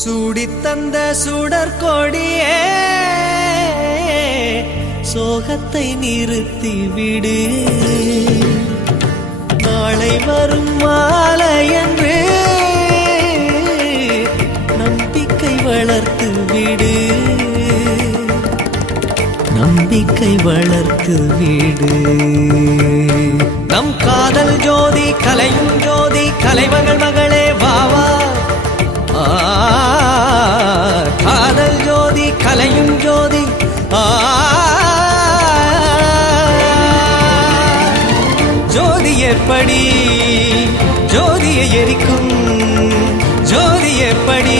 சூடித்தந்த சுடற்கொடியே சோகத்தை நிறுத்தி விடு. நாளை வரும் மாலை என்று நம்பிக்கை வளர்த்து விடு. நம்பிக்கை வளர்த்து விடு. நம் காதல் ஜோதி கலையும் ஜோதி கலைமகள் மகளே வாவா. காதல் ஜோதி கலையும் ஜோதி ஜோதி எப்படி ஜோதியை எரிக்கும் ஜோதி எப்படி